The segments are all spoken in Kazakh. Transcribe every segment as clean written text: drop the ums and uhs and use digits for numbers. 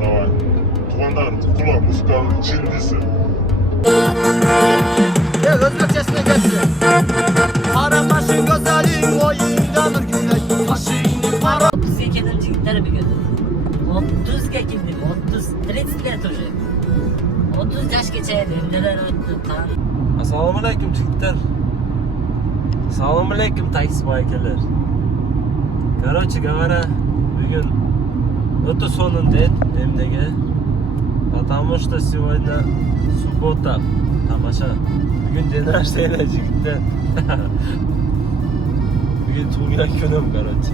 Давай. Туғандарым, құтқыла музыканың içindesi. Özbekçesine geçsin. Kara kaşın güzelin oyundanır güneş. Kaşını para. 32'nin jigitleri bir gün. 30'ga keldim, 30 lет уже. 30 yoshgacha nelar o'tdi qan. Assalomu alaykum jigitlar. Assalomu alaykum taksi akalar. Короче говоря, bugun o'ta sonunda emdagi. Потому что сегодня суббота. Тамаша. Bugun день рождения jigitlar. Bugun tug'ilgan kunim, короче.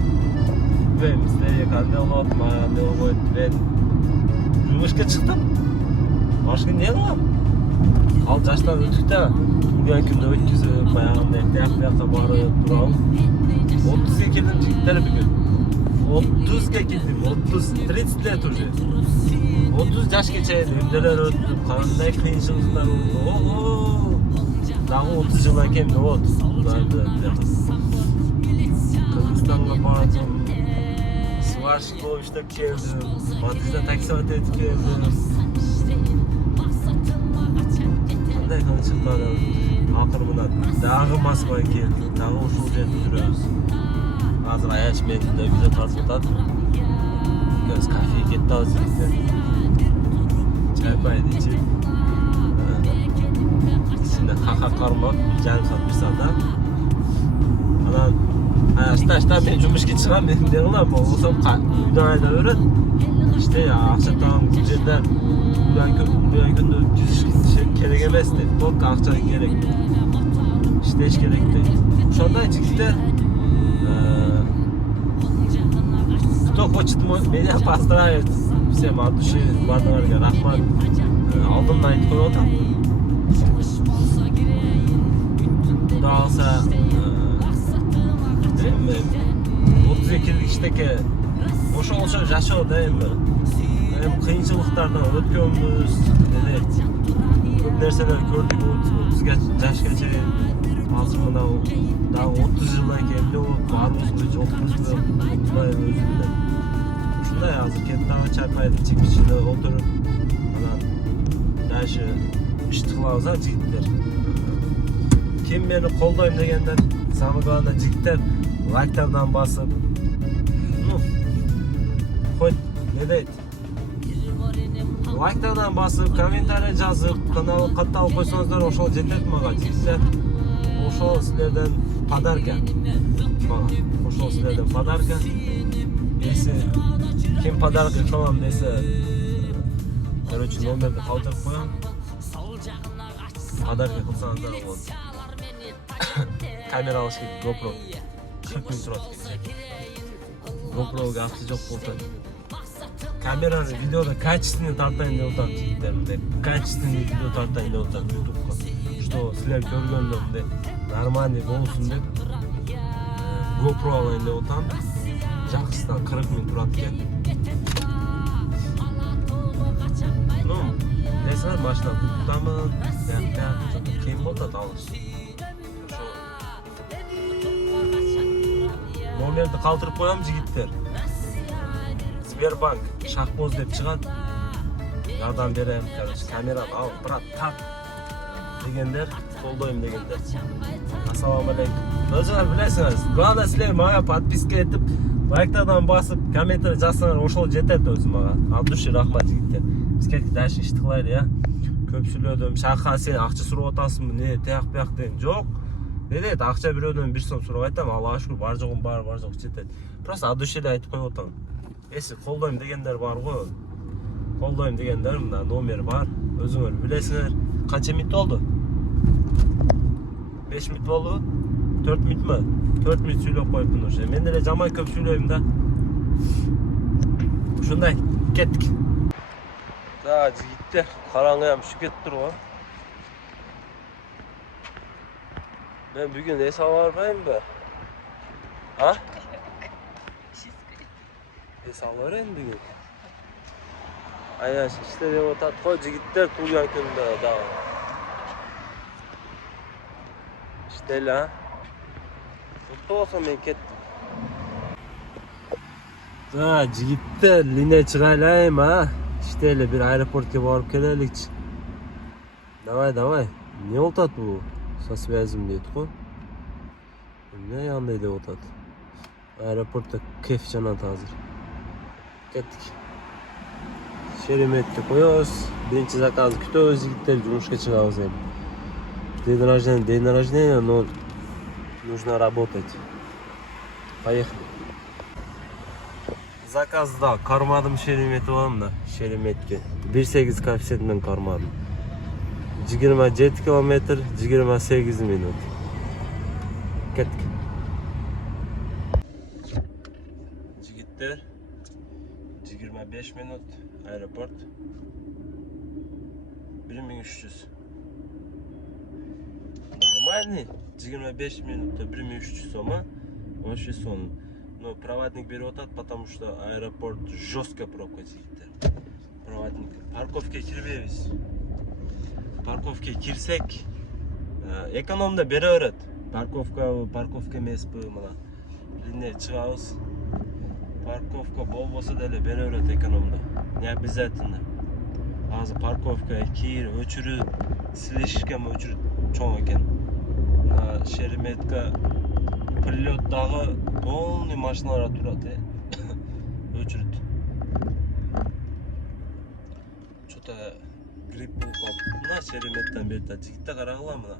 Ben sizlarga qanday o'tma, qanday o'tdi. Ben yurishga chiqdim. Boshqa ne qilaman? Al yoshdan o'tibdi. Tug'ilgan kunni o'tkazib, bayramda yoqqa borib turamiz. 30ga keldim jigitlar bugun. 30ga keldim. 30 lет уже. 30 yoshgacha nelar o'tdi, qanday qiyinchiliklar bo'ldi. Oho! Daha 30 yıldan keyin ne oldu? Kırgızistan'a bordim. Svarshko ishlab keldim. Matizda taksovat etib keldim. Qanday qilishimdan oxiri bilan dag'i Moskvaga keldim. Dag'i o'sha yerda turamiz. Hozir ayashmenda video tortib o'tadi. Biz kafega ketdi hozir. Çay payda ichib. İçinde kaka karmak, canım satmışsanda. Ana, işte ben cümüşki çıkan benim de ulan bu olsam uydan ayda öğret. İşte ya akça tamam güzelden uyan günde 100 şey gerek emezdi. Tok akça gerek. İşte hiç gerek değil. Şu anda çıktı. Tok açtım beni pastırayet. Bize maduşu vardı rahman. Aldım da ayıt koyuyordu. Dağılsa 32'lik işteki o'sha yashadi endi. Hem qiyinchiliklardan o'tganmiz, ko'p narsalar ko'rdik 30 yoshgacha. Hozir mana daha 30 yildan keyin barimiz o'qimizni unutmaymiz o'zimizni. Shunday hozir ketdan chaqmaydi chekishida o'tirib mana dashi ish qilamiz jigitlar. Kim beni qo'llayman deganlar, samimi glавное jigitlar like'lardan bosib, qo'y, ne deydi? Like'lardan bosib, kommentariya yozib, kanalga qator qo'ysangizdar, o'sha jetadi menga jigitlar. O'sha sizlardan podarka. O'sha sizlardan podarka. Если kim podarka qilaman desa, короче, nomerni qoldirib qo'yam. Podarka qilsangizdar bo'ladi. Kamera alışık GoPro 40 bin turadi. GoPro gafsi jo'q bo'ldi. Kamerani videoda качественный tortayin deb o'tadi jigitlarimda. Качественный video tortayin deb o'tadi YouTube'ga. Что sizlar ko'rganda нормальный bo'lsin deb GoPro olayin deb o'tadim. Yaxshisidan 40 bin turadi ekan. No, desam mashina tutamiz. Yoqda keyin bo'ladi olish. Nomerni qoldirib qo'yamiz jigitlar. Sberbank shahboz deb chiqadi. Yordam beraman, kamerani al, brat, tak deganlar, qo'ldoyim deganlar. Assalomu alaykum. O'zinglar bilasizlar, glавное sizlar menga podpiska etib, like'lardan bosib, kommentariya yozsanglar, o'sha jetadi o'zim menga. Abdushi rahmat jigitlar. Biz ketdik dash ish qilaylik ya. Ko'pchilikdan shaqqa sen aqcha surib o'tasizmi, ne, tayoq bu yoq dedim. Yo'q. Ne deydi, ақша біреуден 1 сом сұрап айтам, Аллаға шүкір бар жоғым бар жоқ жетеді. Просто от души айтып қойып отырмын. Если қолдаймын дегендер бар ғой. Қолдаймын дегендер мына номер бар. Өзіңіз білесіңдер. Қанша минут болды? 5 минут болды? 4 минут ма? 4 минут сөйлеп қойыппын уже. Мен де жаман көп сөйлеймін да. Шундай, кеттік. Да, жігіттер, қараңғы ямшы кетіп тұр ғой. Ben bugün ne savarmayım be? Ha? Ne savarayım bugün? Aynen işte de o tat koy jigitler tug'ilgan kunda da. İşte la. Mutlu olsam men ketdim. Da jigitlar, liniya chiqaylaymi ha? Yetişti bir aeroportga borib kelaylikchi. Давай. Ne o'tadi bu? Со связью deydi-ku. Ne yanday deb o'tadi? Aeroportda keyf janat hozir. Ketdik. Sheremetga qo'yamiz. Birinchi zakozni kutamiz, yigitlar yumushga chiqamiz endi. День рождения, но нужно работать. Поехали. Заказda karmadım Sheremetga oldum da. Sheremetga 1.8 koeffitsiyentмен karmadım. 27 kilometr, 28 minut. Ketdik. Yigitlar 25 minut aeroport. 1300. Нормальный. 25 минутта 1300 сом, вообще сон. Но проводник берет от, потому что аэропорт жестко пробка жигиттер. Проводник. Парковка кирбейбиз. Парковка кирсек, экономда берет. Парковка эмеспи мына. Рине чыгабыз. Парковка болбосо деле берет экономда. Не обязательно. Азыр парковка кир, өчүрүү, слишком өчүрүү чоң экен. Sheremetga прилёттагы полный машиналар турат, өчүрүт. Что-то грипп болуп. Мына Sheremetден берет. Жигитте карагыла мына.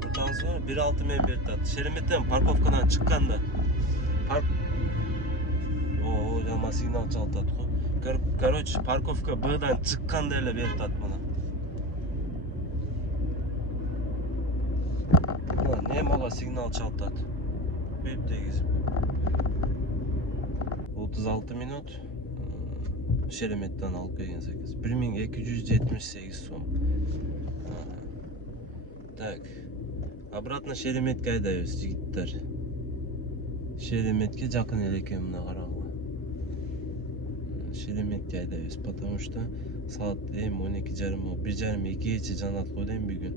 Буртаңызбы 1.6 мен берет. Sheremetден парковкадан чыкканда жама сигнал чалтат го. Короче, парковка Б'дан чыкканда эле берет мына. Ne mola signal çалтат. Büyük degizip. 36 minut. Sheremet'ten alıp gelgen 8. 1278 сом. Так. Обратно Sheremet'e айдайбыз, жигиттер. Sheremet'e жакын эле экен мына карагыла. Sheremet'e айдайбыз, потому что саат 12:30, 1:30-2 жанат го дейм бүгүн.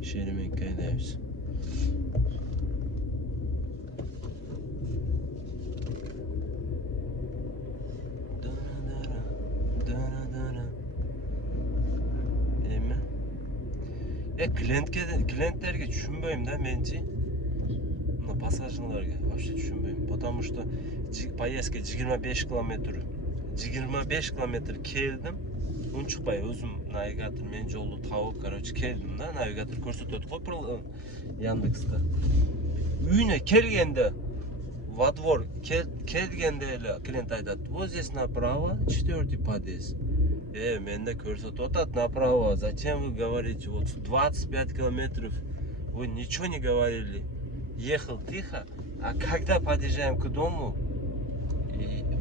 Sheremet'e айдайбыз. Клиенттерге түшүнбөйм да менчи. Мына пассажирлерге вообще түшүнбөйм. Потому что поездка 25 километр. 25 километр келдим. Унчукпай өзүм навигатор мен жолду табып, короче, келдим да, навигатор көрсөтөт го Яндекста. Үйүнө келгенде во двор келгенде эле клиент айтат: "Вот здесь направо, 4-й подъезд". Менде көрсөтүп атат направо. Зачем вы говорите? Вот 25 километров вы ничего не говорили. Ехал тихо, а когда подъезжаем к дому,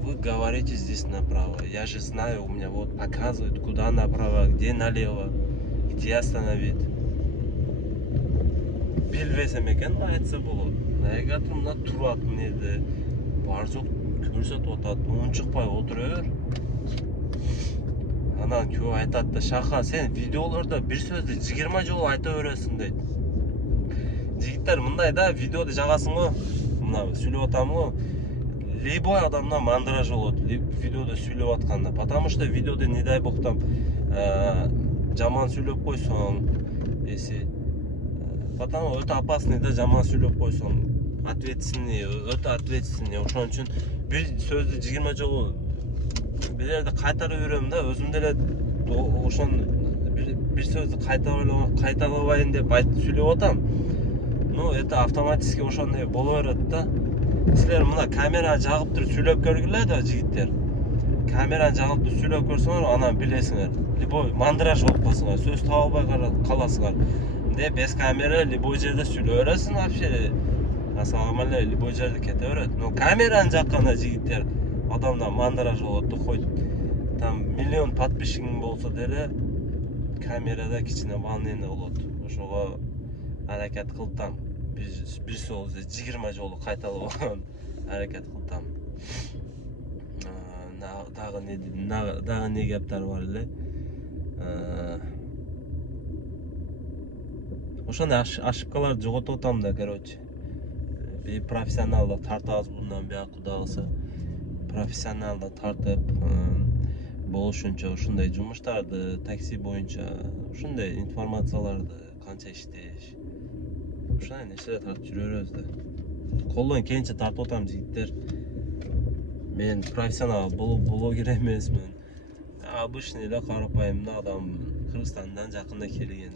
вы говорите здесь направо. Я же знаю, у меня вот показывают, куда направо, где налево, где остановить. Билбесем экен айтса болот. Навигатор мына турат мынеде. Бар жок көрсөтүп атат. Унчукпай отура бер. Анан көө айтат да: "Шаха, сен видеолордо бир сөздү 20 жолу айта бересиң" дейт. Жигиттер мындай да, видеоду жагасың го, мына сүйлөп атам го. Любой адамдан мандыраж болот видеода сүйлөп атканда. Потому что видеода не дай бог там жаман сүйлөп койсоң, эси. Потому өтө опасный да, жаман сүйлөп койсоң. Ответственный, өтө ответственный. Ошон үчүн бир сөздү 20 жолу бир жерде кайтарып берем да, өзүм деле ошон бир сөздү кайталабайын деп айтып сүйлөп атам. Ну, это автоматически ошондой боло берет да. Силер мына камера жагып туруп сүйлөп көргүлө да, жигиттер. Камера жагып туруп сүйлөп көрсөңөр, анан билесиңер. Либо мандыраж болуп калсыңар, сөз таба албай каласыңар. Де без камера любой жерде сүйлөп бересиң вообще. Ассаламу алейкум, любой жерде кете берет. Но камераны жакканда жигиттер адамдан мандыраж болот да, койт. Там миллион подписчигиң болсо деле камерада кичине волнение болот. Ошого аракет кылтам. Bir сөздү 20 жолу кайталап аракет кылтам. Дагы не кептер бар эле. Ошондой ошибкаларды жоготуп атам да, короче. Профессионалдык тартабыз мындан бияк, кудай калса. Профессионалдык тартып, болушунча ушундай жумуштарды такси боюнча ушундай информацияларды канча иштеш ушундай нерселер тартып жүрө беребиз да. Колдон келинче тартып атам жигиттер. Мен профессионал блогер эмесмин. Обычный эле карапайым адам, Кыргызстандан жакында келген.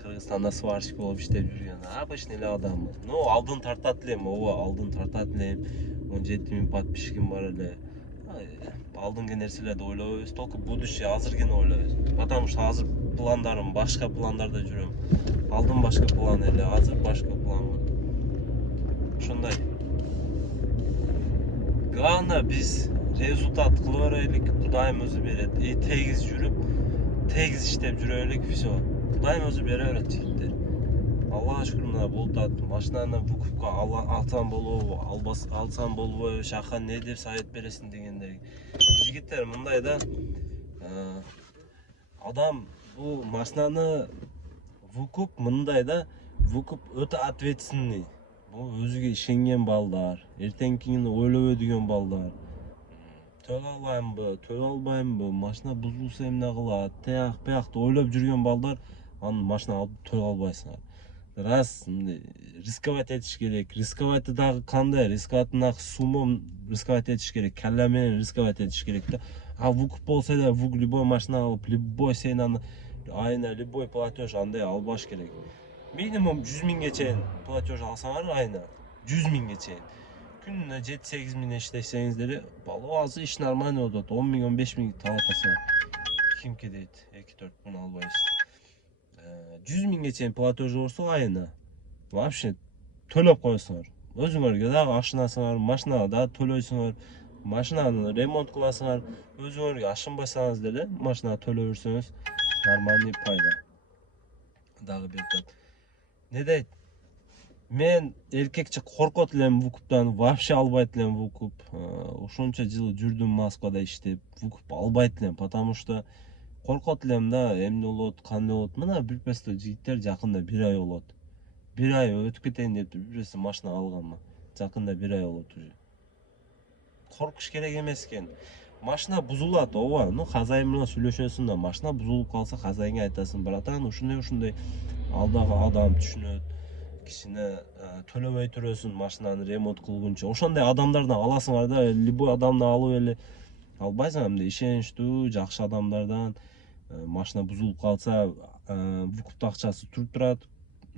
Кыргызстанда сварщик болуп иштеп жүрген обычный эле адаммын. Ну, алдын тартат элем, алдын тартат элем. 17.000 подписчигим бар эле. Алдыңкы нерселерди ойлобойбуз, только будущее азыркыны ойлойбуз. Потому что азыр пландарым башка пландарда жүрөм. Алдын башка план эле, азыр башка план. Ошондой. Главное биз результат кыла берелик, Кудайым өзү берет. Тегиз жүрүп, тегиз иштеп жүрө берелик, всё. Кудайым өзү бере берет жигиттер. Аллага шүкүр, мына болуп атат. Машинаны выкупка алсам болобу, алсам болбойбу, шака не деп совет бересиң дегендей. Жигиттер, мындай да, адам бул машинаны выкуп мындай да, выкуп өтө ответственный. Бул өзүгө ишенген балдар, эртеңкини ойлобой деген балдар. Төлөй алайынбы, төлөй албайынбы, машина бузулса эмне кылат, тияк биякты ойлоп жүргөн балдар, анын машина алып төлөй албайсыңар. Раз рисковать этиш керек. Рисковать дагы кандай? Рисковать с умом рисковать этиш керек. Калла менен рисковать этиш керек да. А выкуп болсо да, любой машина алып, любой сенаны айына любой платеж андай албаш керек. Минимум 100 миңге чейин платеж алсаңар айына 100 миңге чейин. Күнүнө 7-8 миң иштесеңиз деле, балбазы иш нормально болот. 10 миң, 15 миң таап атасыңар. Кимке дейт, 2-4 күн албайсыз. 100 миңге чейин платеж болсо айына вообще төлөп коесуңар. Өзүңөргө дагы ашынасыңар, машинага да төлөйсүңөр, машинаны ремонт кыласыңар. Өзүңөргө ашынбасаңыз деле машина төлөп жүрсөңүз нормальный пайда дагы берет. Не дейт? Мен эркекче коркот элем вукуптан, вообще албайт элем вукуп. Ошончо жыл жүрдүм Москвада иштеп, вукуп албайт элем, потому что коркот элем да, эмне болот, кандай болот. Мына билбесте жигиттер жакында 1 ай болот. 1 ай өтүп кетейин деп билбесте машина алганмын. Жакында 1 ай болот уже. Коркуш керек эмес экен. Машина бузулат, ну хозяин менен сүйлөшөсүң да, машина бузулуп калса хозяинге айтасың, братан, ушундай алдагы адам түшүнөт. Кишине төлөбөй турасың машинаны ремонт кылгунча. Ошондой адамдардан аласыңар да, любой адамды алып эле албайсың, эмне ишеничтүү, жакшы адамдардан. Машина бузулуп калса, выкуптун акчасы туруп турат,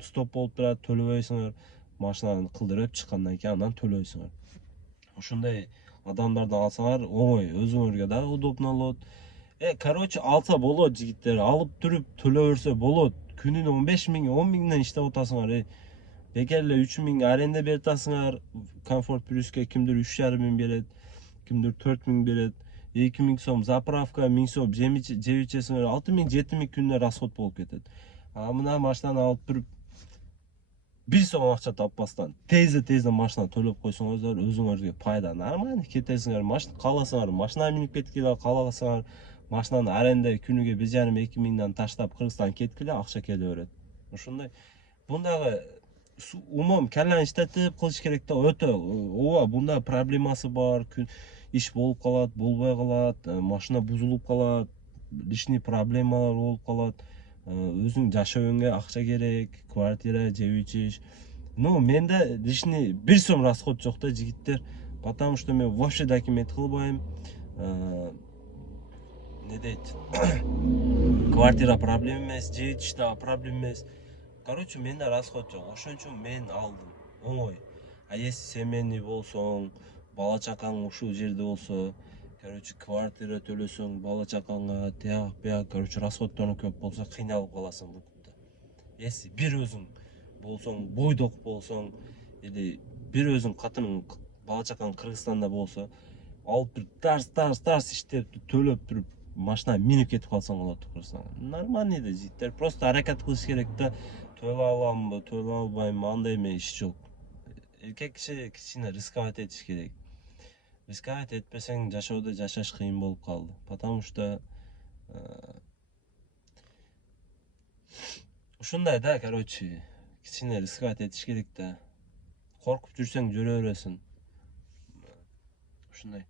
стоп болуп турат, төлөбөйсүңөр. Машинаны кылдырып чыккандан кийин андан төлөйсүңөр. Ошондой адамдардан алсаңар, оңой, өзүңөргө дагы удобно болот. Короче, алса болот жигиттер, алып туруп төлөп берсе болот. Күнүнө 15 миң, 10 миңден иштеп атасыңар. Бекер эле 3 миң аренда берип атасыңар. Комфорт плюске кимдир 3,5 миң берет, кимдир 4 миң берет. 2 миң сом заправка, 1000 сом жеп ичесиңер, 6 миң, 7 миң күнүнө расход болуп кетет. А мына машинаны алып туруп 1 сом акча таппастан тез машина төлөп койсоңуздар, өзүңөргө пайда. Нормально кетесиңер, машина кааласаңар, машина минип кеткиле, кааласаңар, машинаны аренда күнүгө 1,5-2 миңден таштап Кыргызстан кеткиле, акча келе берет. Ошондой бундагы умом калланы иштетип кылыш керек да, өтө. Бунда проблемасы бар, иш болуп калат, болбой калат, машина бузулуп калат, лишний проблемалар болуп калат. Өзүң жашооңго акча керек, квартира, жеп ичиш. Ну, менде лишний 1 сом расход жок да, жигиттер, потому что мен вообще документ кылбайм. Не дейт? Квартира проблема эмес, жеп ичиш да проблема эмес. Короче, менде расход жок. Ошон үчүн мен алдым. Оңой. А если семейный болсоң, бала чакаң ушул жерде болсо, короче, квартира төлөсөң, бала чакаңа, тияк, короче, расходторуң көп болсо, кыйналып каласың вукупта. Если бир өзүң болсоң, бойдок болсоң, или бир өзүң катының, бала чакаң Кыргызстанда болсо, алып туруп тарс иштеп төлөп туруп, машина минип кетип калсаң болот Кыргызстанга. Нормальный да жигиттер, просто аракет кылыш керек да, төлөй аламбы, төлөй албаймбы, андай эме иш жок. Эркек киши кичине рисковать этиш керек. Рисковать этпесең жашоодо жашаш кыйын болуп калды. Потому что ушундай да, короче, кичине рисковать этиш керек да. Коркуп жүрсөң жүрө бересиң. Ушундай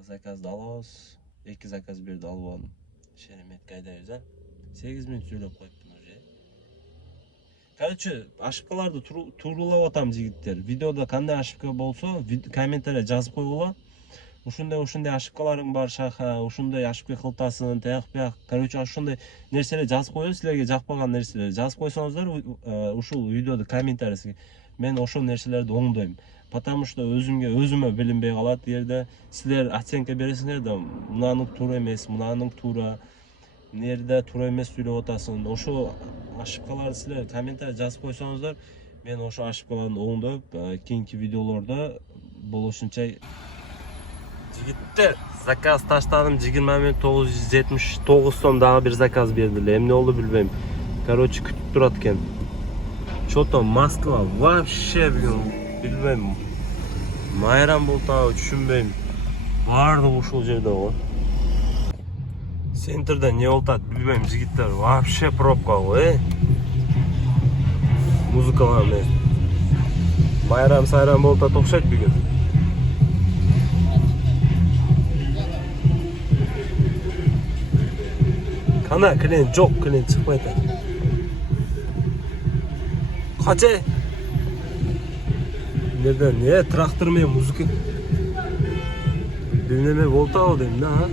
заказды алабыз. 2 zakaz berdi alып aldım. Şeremet Gayday'dan 8 minut söylep koyuptum уже. Короче, ошибкаларды туурулап атам жигиттер. Видеода кандай ошибка болсо, комментария жазып койгула. Ушундай ошибкаларың бар шаха, ушундай ошибка кылтасың, таяк бияк. Короче, ошондой нерселер жазып коюп, силерге жакпаган нерселер жазып койсоңуздар, ушул видеода комментариясине мен ошол нерселерди оңдойм. Потому что өзүмө билинбей калат. Жерде силер оценка бересиңер да, мунаның туура эмес, мунаның туура, нерде туура эмес сүйлөп атасың. Ошо ошибкаларды силер комментарий жазып койсоңуздар, мен ошо ошибкаларды оңдоп, кийинки видеолордо болушунча. Жигиттер, заказ таштадым 20 минут 979 сом дагы бир заказ бердиле. Эмне болду билбейм. Короче, күтүп турат экен. Что-то Москва вообще билбейм. Майрам болтабы түшүнбөйм. Баардыгы ушул жерде го. Центрде не болтат билбейм жигиттер. Вообще пробка го, Музыкалар менен. Майрам сайрам болтат окшойт бүгүн. Кана клиент жок, клиент чыкпай атат. Каче? Нерден, трактор менен музыка. Бир неме болтабы дейм да,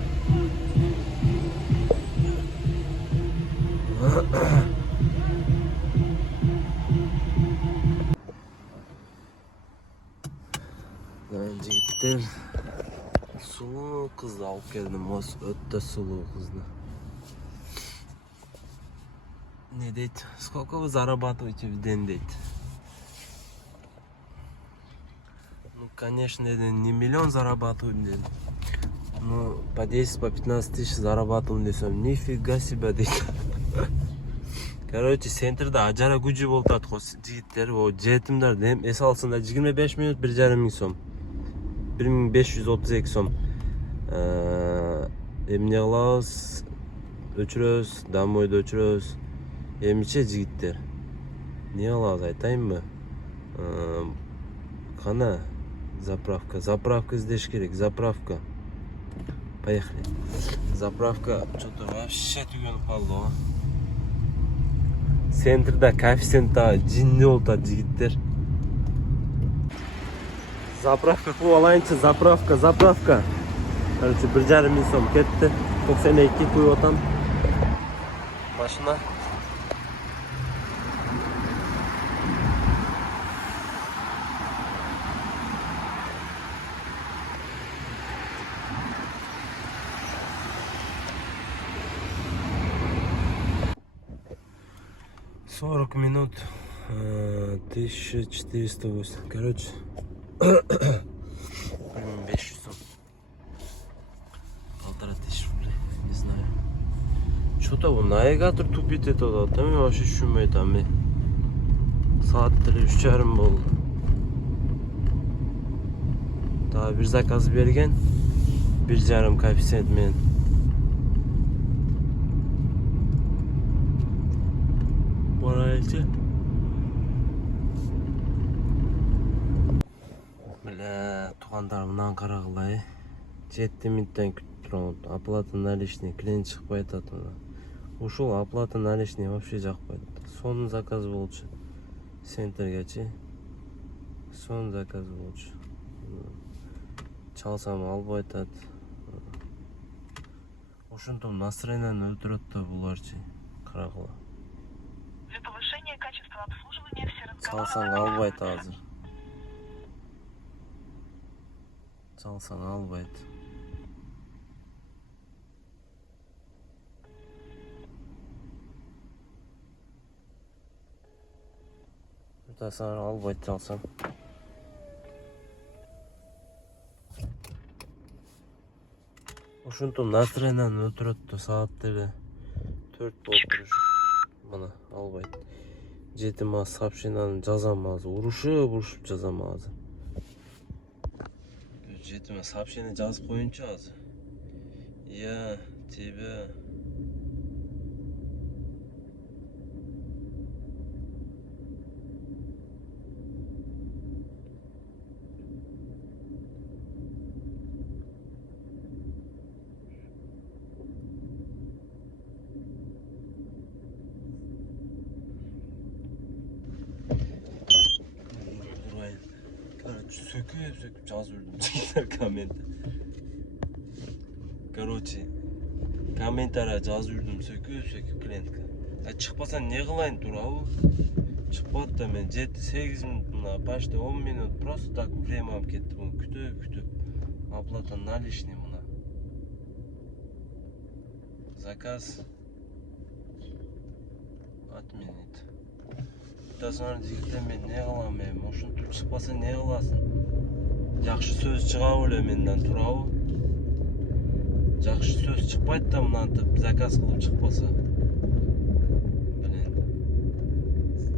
Жигиттер, сулуу кызды алып келдим, өтө сулуу кызды. Не дейт? Сколько вы зарабатываете в день, дейт? Ну, конечно, не миллион зарабатываем, дейт. Ну, по 10, по 15 тысяч зарабатываем, десем, нифига себе, дейт. Короче, центрде ажара күжү болтат жигиттер, жетимдер дем эс алсында 25 минут 1,5 миң сом. 1532 сом. Эмне кылабыз? Өчүрөбүз, домойдо өчүрөбүз. Эмиче жигиттер. Не кылабыз айтайынбы? Кана заправка издеш керек, заправка. Поехали. Заправка что-то вообще түгөнүп калды го. Центрде коэффициент жинди болтат жигиттер. Заправка кылып алайынчы, заправка. Короче, 1,5 миң сом кетти. 92 куюп атам. Машина. «40 минут, 1408, короче, 1500 сом, 1500 рублей, не знаю. Что-то навигатор тупит это, там я вообще шумеет, там saat 3,5 болду. Daha bir zakaz berген, 1,5 коэффициент менен. Барайчы. Бля, тугандар мынаны карагыла, 7 минуттан күтүп турам. Оплата наличный, клиент чыкпай атат. Ушул оплата наличный вообще жакпайт. Сонун заказ болчу. Центргечи. Сонун заказ болчу. Чалсам албай атат. Ошентип настроениени өлтүрөт да буларчы. Карагыла. Для повышения качества обслуживания все Çalsan albayt hazır. Çalsan albayt. Burada sana albayt çalsam. Ошентип настроениени өлтүрөт да сааттары 4 болуп туруш. Мына албайт. Жетим аз сообщениени жазам азыр. Урушуп жазам азыр. Жетиме сообщение жазып коюнчу азыр. Я тебя söküp жазып жүрдүм коммент. Короче, комментария жазып жүрдүм сөкүп клиентке. Чыкпаса не кылайын туурабы? Чыкпады да мен 7-8 минут мына почти 10 минут просто так время алып кетти. Күтүп. Оплата наличный мына. Заказ отменит. Тасмар жигиттер мен не кылам эми? Ушинтип чыкпаса не кыласың? Жакшы сөз чыга беле менден туурабы? Жакшы сөз чыкпайт да мынантип заказ кылып чыкпаса. Блин.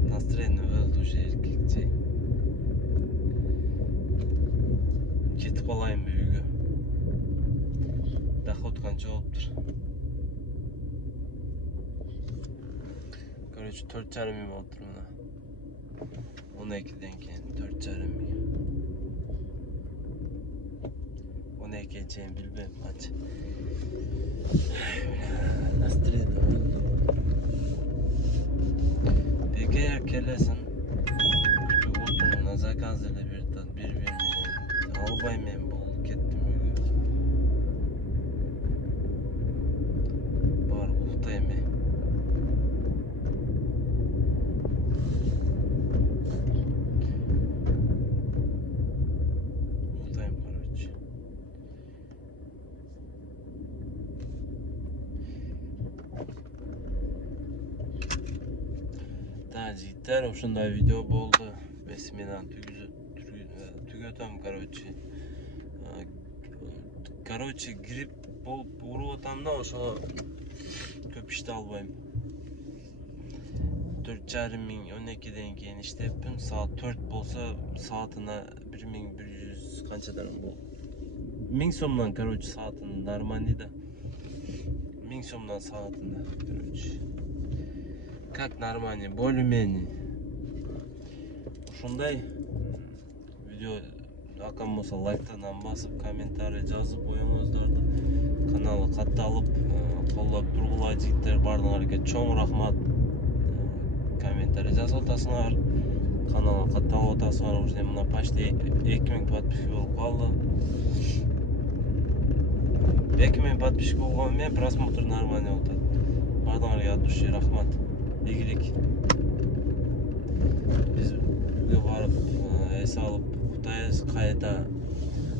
Настроение өлдү уже эркекче. Кетип калайынбы үйгө? Доход канча болуптур? Короче, 4,5 миң болуптур мына. 12'den keyin 4,5 ming. 12'ye чейин билбейм канча. Настроение болду. Эгер келесин, күтүп отурмун, заказ эле бир менен албайм мен болуп кеттим үйгө. Бар уктайм мен. Жигиттер, ушундай видео болду. Мен түгөтөм, короче, грипп болуп уруп атам да, ошо көп иштей албайм. 4,5 миң 12'den кийин иштеппин. Саат 4 болсо, саатына 1100 канчадан болду. 1000 сомдон, саатына нормальный да. 1000 сомдон саатына, Как нормально, более-менее. Ушундай видео акам болсо лайктан басып, комментарий жазып коюңуздарды. Каналы катталып, колдоп тургула жигиттер, баардыгыңарга чоң рахмат. Комментарий жазып атасыңар. Каналга катталып атасыңар. Уже мына почти 2000 подписчик болуп калды. 2000 подписчик болгону менен просмотр нормально болуп атат. Баардыгыңарга от души рахмат. Игілік. Біз үйге барып, эс алып, уктайбыз, кайта.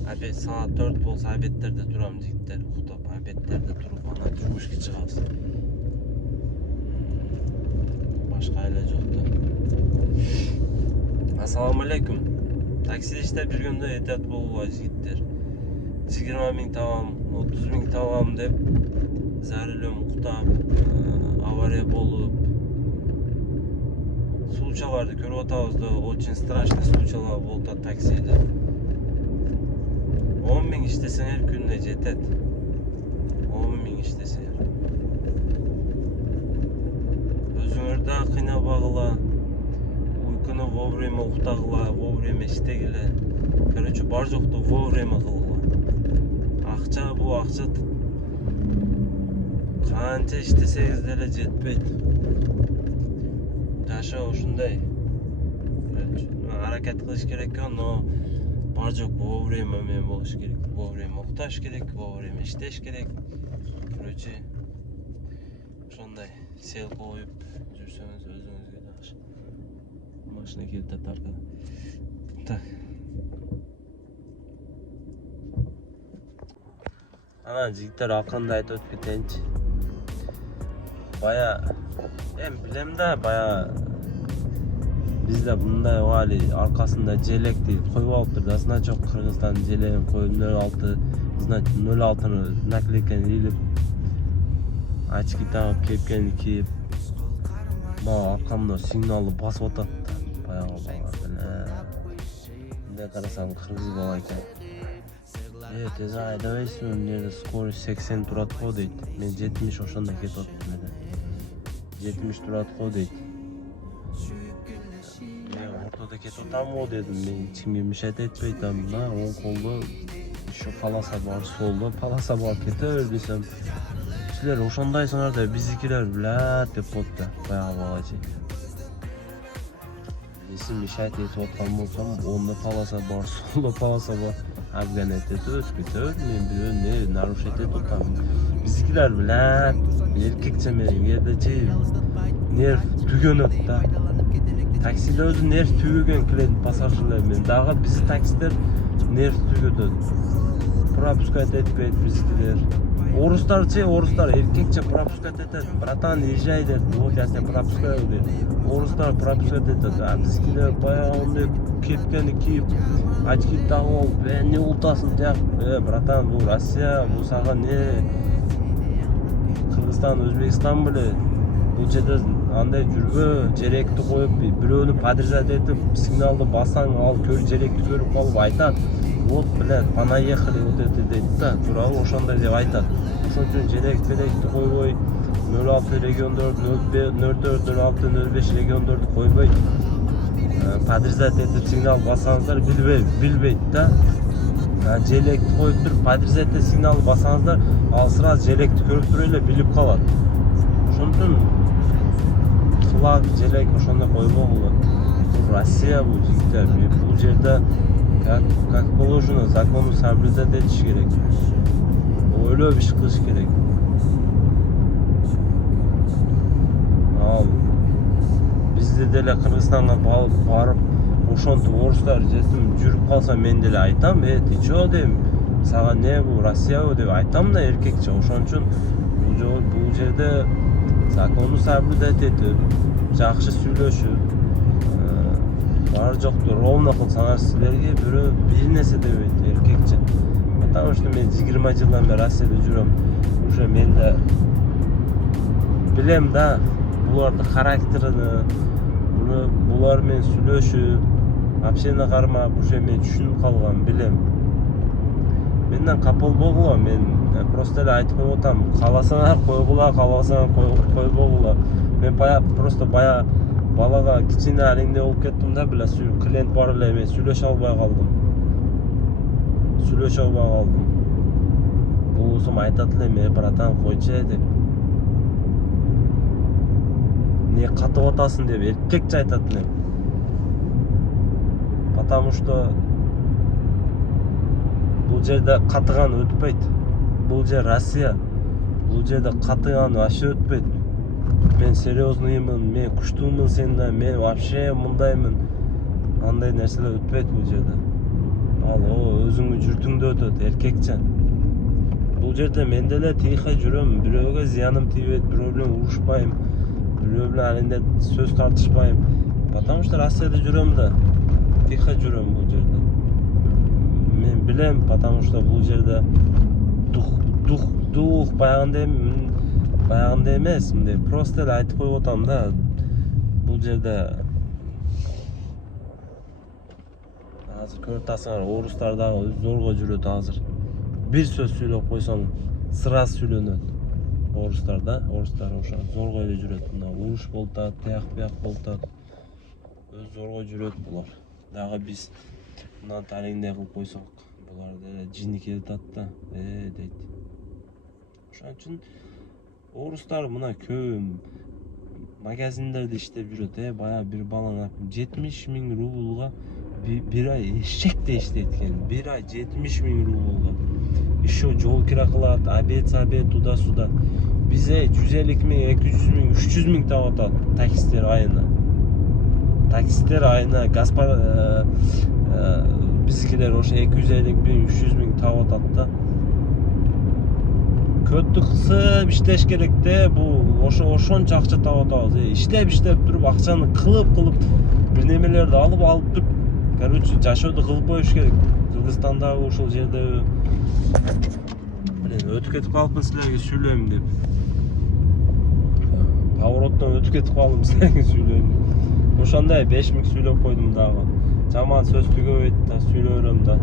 Обед саат 4 болса, обедтерде турам жигиттер, уктап, обедтерде туруп, ана жумушка чыгабыз. Башка эле жок да. Ассаламу алейкум. Таксиде иштеп жүргөндө этат болула жигиттер. 20 миң табам, 30 миң табам деп, за рулем уктап, авария болуп, случайларды көрүп атабыз да, очень страшный случайлар болуп атат таксиде. 10 миң иштесеңер күнүнө жетет. 10 миң иштесеңер. Өзүңөрдө кыйнабагыла, уйкуну вовремя уктагыла, вовремя иштегиле. Короче, бар жокту вовремя кылгыла. Акча бу акча канча иштесеңиз деле жетпейт. Жашоо ушундай. Аракет кылыш керек, но бар жок вовремя менен болуш керек. Вовремя укташ керек, вовремя иштеш керек. Короче, ошондой сел коюп жүрсөңүз өзүңүзгө жакшы. Машина келип атат аркадан. Так. Ана жигиттер акырында айтып өтүп кетейинчи. Бая билем да, бая бизде мындай вали аркасында желекти коюп алыптыр да, значок Кыргызстан желегин коюп 06, значит 06-ны наклейканы илип, очки тагып, кепкени кийип, мага аркамда сигналды басып атат да, баягы бала. Мындай карасам кыргыз бала экен. Тез айдабайсың, мына жерде скорость 80 турат го дейт. Мен 70 ошондой кетип атам эле. 70 турат го дейт. Мен ортодо кетип атам го дедим. Мен ичимге мешать этпей атам. Мына оң колдо еще полоса бар, солдо полоса бар кетер десем. Силер ошондойсуңар да биздикилер билет деп коет да, баягы балачы. Есім мешайт етіп отқан болсам, онда полоса бар, солда полоса бар. Обгон етеді, өтіп кетеді. Мен біреу не нарушить етіп отқанмын. Біздікілер біләп, еркекше мен ердече нерв түген өтті да. Таксиде өзі нерв түгеген келетін пассажирлермен. Дағы бізді таксилер нерв түгеді. Пропускать етпейді біздікілер. Орыстар еркекше пропускать етеді. Братан, езжай деді. Вот я сені пропускаю деді. Орыстар пропускать етеді. А біздікілер баяғындай кепкені киіп, очки тағып алып, не ұлтасын тияқ. Братан, бұл Россия, бұл саған не? Қырғызстан, Өзбекстан біле. Бұл жерде андай жүрбі, жеректі қойып, біреуні подрезать етіп, сигналды басаң, ал жеректі көріп қалып айтады. Вот, блядь, понаехали вот это дейді да, туралы ошандай деп айтады. Ошон үчүн жеректі қойбой, 06 региондорду, 04, 06, 05 региондорду қойбой, подрезать етіп сигнал басаңыздар билбейді да. Желекті қойып тұрып, подрезать етіп сигнал басаңыздар, ал сразу желекті көріп тұрып еле биліп қалады. Ошондон флаг, желек ошондой койбогула. Бул Россия, бул жигиттер, бул жерде как положено закону соблюдать этиш керек. Ойлоп иш кылыш керек. Ал бизде деле Кыргызстанга барып, ошентип орустар жетим жүрүп калса мен деле айтам, ты чё дейм, сага не бул Россия деп айтам да эркекче. Ошон үчүн бул жерде закону соблюдать етіп, жақшы сүйлөшүп, бар жоқты ровно қылсаңар сілерге бір нерсе демейді еркекче. Потому что мен 20 жылдан бері Россияда жүрем. Уже мен де білем да, бұларды характерini, бұлармен сүйлөшүп, общение қармап, уже мен түшініп қалған, білем. Менден қапыл болғыла, мен просто эле айтып коюп атам, кааласаңар койгула, кааласаңар койбогула. Мен просто бая балага кичине алеңде болуп кеттим да, биле клиент бар эле, мен сүйлөшө албай калдым. Болсом айтат элем, братан койчу деп. Не катып атасың деп эркекче айтат элем. Потому что бул жерде катыган өтпөйт. Бул жер Россия. Бул жерде катыган вообще өтпөйт. Мен серьезноймун, мен күчтүүмүн сенден, мен вообще мындаймын. Андай нерселер өтпөйт бул жерде. Ал өзүңүн жүртүңдө өтөт эркекче. Бул жерде мен деле тихо жүрөм, бирөөгө зыяным тийбейт, бирөө менен урушпайм, бирөө менен алинде сөз тартышпайм. Потому что Россияда жүрөм да, тихо жүрөм бул жерде. Мен билем, потому что бул жерде дух баягындай эмес, мындай просто эле айтып коюп атам да. Бул жерде азыр көрүп атасыңар, орустар дагы зорго жүрөт азыр. Бир сөз сүйлөп койсоң, сразу сүйлөнөт. Орустар ошо зорго эле жүрөт. Мына уруш болуп атат, тияк болуп атат. Өз зорго жүрөт булар. Дагы биз мына талеңдей кылып койсок, булар деле жини келип атат да, дейт. Ошон үчүн орустар мына көп магазиндерде иштеп жүрөт, бая бир баланы 70 000 рублга бир ай эшекте иштейт экен. Бир ай 70 000 рублга. Еще жол кира кылат, обед туда-сюда. Бизе 150 000, 200 000, 300 000 таап атат таксистер айына. Биздикилер ошо 250 000, 300 000 таап атат да. Көттү кысып иштеш керек да, бул ошончо акча таап атабыз. Иштеп туруп акчаны кылып бир немелерди алып туруп, короче, жашоодо кылып коюш керек. Кыргызстандагы ушул жерде өтүп кетип калыпмын силерге сүйлөйм деп. Повороттон өтүп кетип калдым силерге сүйлөйм деп. Ошондой 5 000 сүйлөп койдум дагы. Жаман сөз түгөбөйт да, сүйлөй берем да.